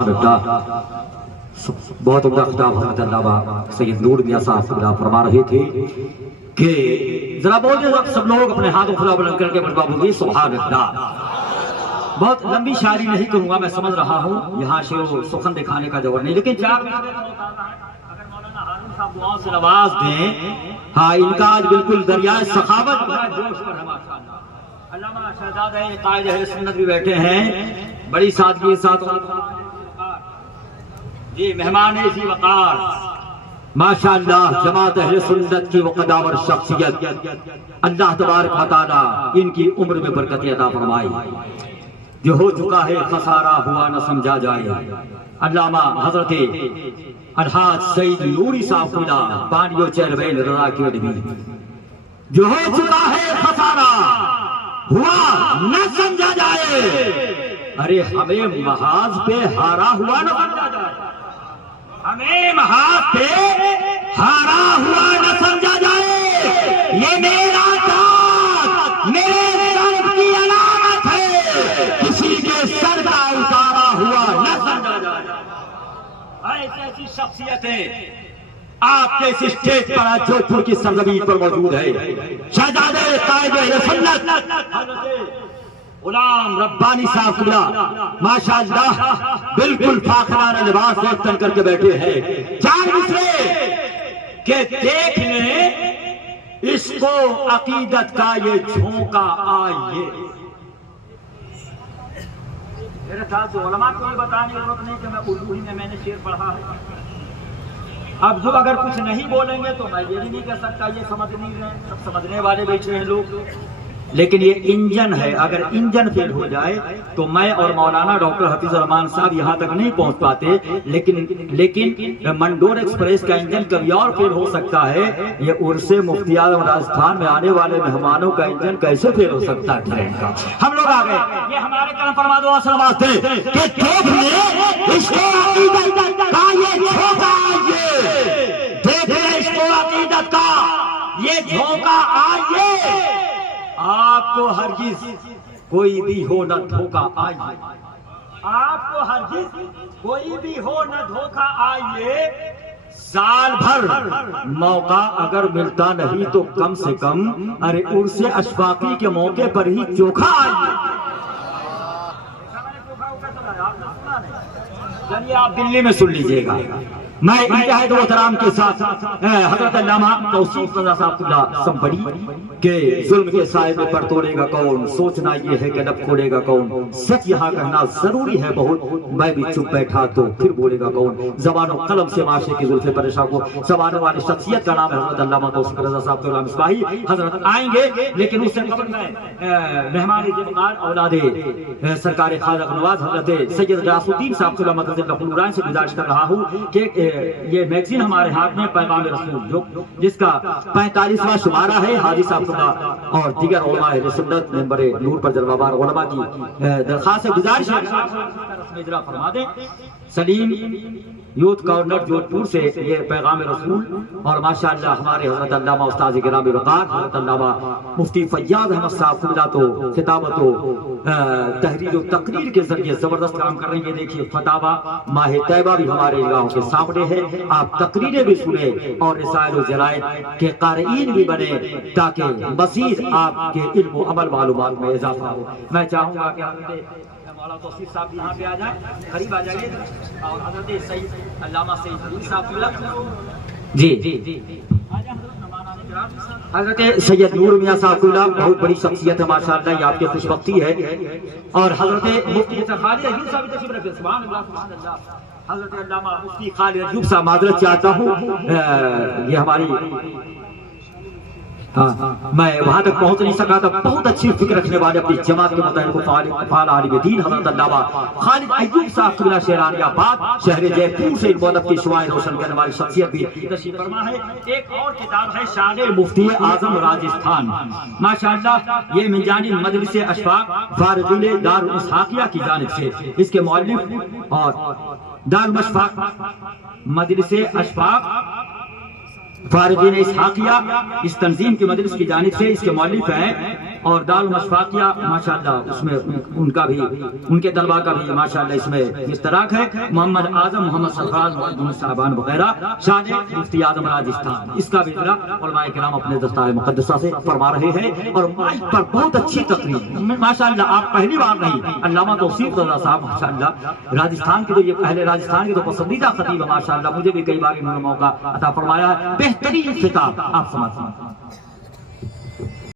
بہت عمدہ خطاب حضرت علامہ سید نور میاں صاحب فرما رہے تھے کہ ذرا بول دیں سب لوگ اپنے ہاتھوں خدا بلند کر کے بولیں سبحان اللہ۔ بہت لمبی شاعری نہیں کروں گا، میں سمجھ رہا ہوں یہاں شعر و سخن دکھانے کا دور نہیں، لیکن چار اگر مولانا ہارون صاحب دعاؤں سے نواز دیں، ہاں ان کا آج بالکل دریائے سخاوت جوش پر ہے ماشاءاللہ۔ علامہ شہزادہ قائد اہل سنت بھی بیٹھے ہیں، بڑی سادگی کے ساتھ جی مہمان اسی وقار ماشاءاللہ جماعت اہل سنت کی وقداور شخصیت، اللہ تبارک و تعالی ان کی عمر میں برکت عطا فرمائے۔ جو ہو چکا ہے خسارہ ہوا نہ سمجھا جائے، علامہ حضرت الحاج سید نوری صاحب خدا بانیو چیروین رضا کی ادبی، جو ہو چکا ہے خسارہ ہوا نہ سمجھا جائے، ارے ہمیں محاذ پہ ہارا ہوا نہ سمجھا جائے، ہمیں محاذ پہ ہارا ہوا نہ سمجھا جائے، یہ میرا تاج میرے سر کی علامت ہے، کسی کے سر کا اتارا ہوا نہ سمجھا جائے۔ ایسی شخصیتیں آپ کے اس اسٹیج پر آج جودھپور کی سرزمین پر موجود ہے۔ شہزادہ قائد اہل سنت غلام ربانی صاحب قبلہ ماشاءاللہ بالکل فاخرانہ لباس تن کر کے بیٹھے ہیں، چار مصرے کہ دیکھ لیں اس کو عقیدت کا یہ جھونکا آئیے۔ میرے ساتھ علماء کو یہ بتانے کی ضرورت نہیں کہ میں اردو ہی میں نے شعر پڑھا ہے، اب جو اگر کچھ نہیں بولیں گے تو میں یہ بھی نہیں کہہ سکتا، یہ سمجھ نہیں رہے، سب سمجھنے والے بیٹھے ہیں لوگ، لیکن یہ انجن ہے، اگر انجن فیل ہو جائے تو میں اور مولانا ڈاکٹر حفیظ الرحمان صاحب یہاں تک نہیں پہنچ پاتے، لیکن منڈور ایکسپریس کا انجن کبھی اور فیل ہو سکتا ہے، یہ عرس مفتی اعظم راجستھان میں آنے والے مہمانوں کا انجن کیسے فیل ہو سکتا ہے ٹرین کا۔ ہم لوگ آ گئے، یہ ہمارے کرم فرما دعا سے نوازتے کہ دیکھ لیں اس کو عقیدت کا یہ جھونکا آئیے، دیکھ لیں اس کو عقیدت کا یہ جھونکا آئیے، آپ کو ہرگز کوئی بھی ہو نہ دھوکا آئیے، آپ کو ہرگز کوئی بھی ہو نہ دھوکا آئیے، سال بھر موقع اگر ملتا نہیں تو کم سے کم ارے عرس اشفاقی کے موقع پر ہی چوکھا آئیے۔ چلیے آپ دلی میں سن لیجئے گا، میں انتہائی محترام کے ساتھ حضرت علامہ توصیف رضا صاحب خدا سمبڑی کہ ظلم کے سائے میں پر توڑے گا کون، سوچنا یہ ہے کہ لب کھولے گا کون، سچ یہاں کہنا ضروری ہے بہت، میں بھی چپ بیٹھا تو پھر بولے گا کون، زبان و قلم سے معاشرے کی زلف پریشاں کو سنوارنے والی شخصیت کا نام ہے حضرت علامہ توصیف رضا صاحب کے مصباحی۔ حضرت آئیں گے لیکن اس سے قبل میں مہمان جمعار اولاد سرکار خواجہ نواز حضرت سید غیاث الدین صاحب صلی اللہ علیہ وسلم سے گزارش کر رہا ہوں کہ یہ میگزین ہمارے ہاتھ میں پیغام رسول جس کا 45واں شمارہ ہے، حاجی صاحب خدا اور دیگر علماء اہل سنت ممبر نور پر جلوہ علماء کی درخواست گزارش ہے رسم اجرا فرما دیں۔ سلیم یوتھ کارنر جودھپور سے یہ پیغام رسول، اور ماشاءاللہ ہمارے حضرت علامہ استاد گرامی وقار حضرت علامہ مفتی فیاض احمد صاحب خدا تو خطابت و تحریر و تقریر کے ذریعے زبردست کام کر رہے ہیں۔ دیکھیے فتاوا ماہ طیبہ بھی ہمارے نگاہوں کے سامنے ہے، آپ تقریریں بھی سنیں اور رسائل و جرائد کے قارئین بھی بنے تاکہ مزید آپ کے علم و عمل معلومات میں اضافہ ہو۔ میں چاہوں گا کہ حضرت مولانا توصیف صاحب یہاں پہ آ جائیں، قریب آ جائیے، اور حضرت سید علامہ سید نوری صاحب جی حضرت سید نور میاں صاحب بہت بڑی شخصیت ہے ماشاءاللہ، یہ آپ کی خوش بختی ہے، اور حضرت مفتی خالد ایوب صاحب تشریف رکھے، سبحان اللہ سبحان اللہ۔ حضرت علامہ مفتی خالد ایوب صاحب معذرت چاہتا ہوں، یہ ہماری میں وہاں تک پہنچ نہیں سکا تھا، بہت اچھی فکر رکھنے والے اپنی جماعت کے متحد فعال عالم دین حضرت علامہ خالد ایوب صاحب قبلہ شہرانی آباد شہر جے پور سے مولد کی شعائیں روشن کرنے والی شخصیت بھی تشریف فرما ہے۔ ایک اور کتاب ہے شان مفتی اعظم راجستھان، ماشاءاللہ یہ من جانب مجلس اشفاق فارغین دار الاسحاقیہ کی جانب سے، اس کے مؤلف اور دار الاشفاق مجلس اشفاق فارغین اسحاقیہ اس تنظیم کی مجلس کی جانب سے اس کے مؤلف ہیں، اور دار المشفاقیہ ماشاءاللہ اس میں ان کا بھی ان کے طلبہ کا بھی ماشاءاللہ اس میں اشتراک ہے. محمد اعظم محمد سرفراز محمد صاحبان وغیرہ شان مفتی اعظم راجستھان اس کا بھی اجرا علماء کرام اپنے دستار مقدسہ سے فرما رہے ہیں. اور مائک پر بہت اچھی تقریر ماشاءاللہ آپ پہلی بار نہیں علامہ توصیف رضا صاحب ماشاءاللہ راجستھان کے تو یہ اہل راجستھان کے تو پسندیدہ خطیب ہے ماشاءاللہ. مجھے بھی کئی بار انہوں نے موقع عطا فرمایا ہے. بہترین خطاب آپ سمجھتے ہیں.